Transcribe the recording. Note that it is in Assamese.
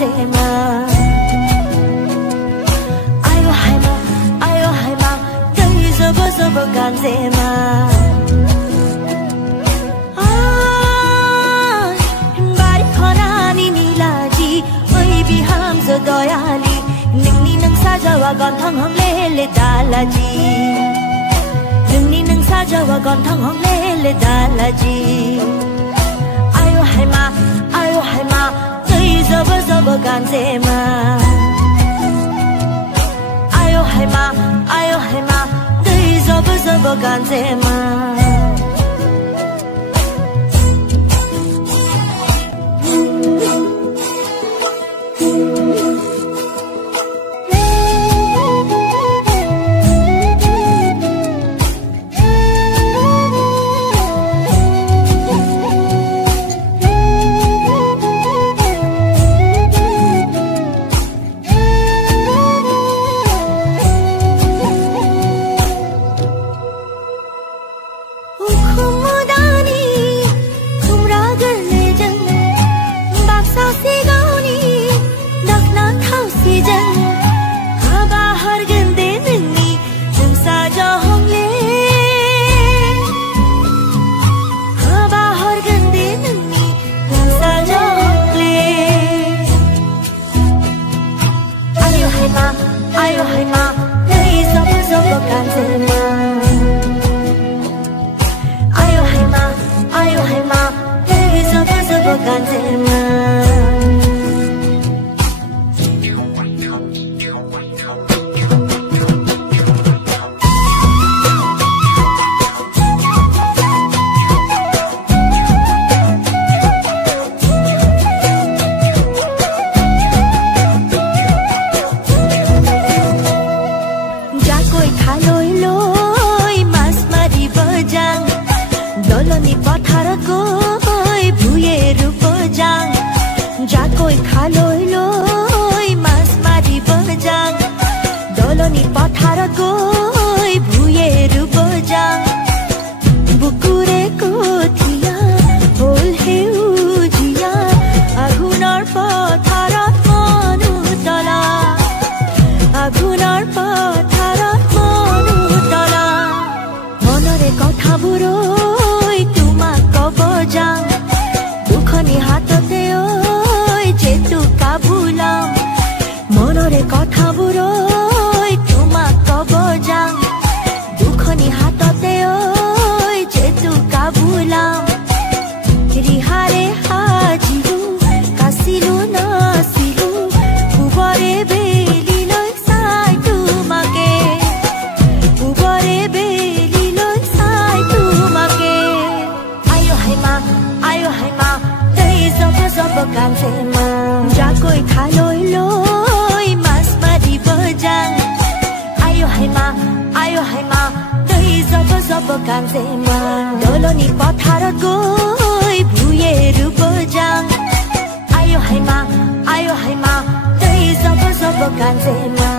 ganzema ayo haima dai zobo zobo ganzema bari khonani milaji oi biham zo doyali ningni nang sajawa gon thang hong le dalaji ningni nang sajawa gon thang hong le dalaji ayo haima dai zobo zobo ganzema ayo haima dai zobo zobo ganzema ayo haima dai zobo zobo ganzema ayo haima dai zobo zobo ganzema doloni pathara koi bhuyeru bojang jakoi khaloi loi mas mari bojang doloni pathara koi bhuyeru bojang bukure kothia hol heu jia agunar pathara manu tala agunar pathara manu tala monore kotha buro দুখনি হাততে ওই যেতু কাবুলাম মনরে কথাবোৰ ওই তোমাক কব যাম দুখনি হাততে ওই যেতু কাবুলাম ৰিহাৰে হাজিলো কাছিলো নাছিলো উবৰে বেলিলৈ চাই তোমাকে উবৰে বেলিলৈ চাই তোমাকে ayo haima dai zobo zobo ganzema jakoi khaloi loi mas mari bojang ayo haima dai zobo zobo ganzema doloni pathara goi bhuyeru bojang ayo haima dai zobo zobo ganzema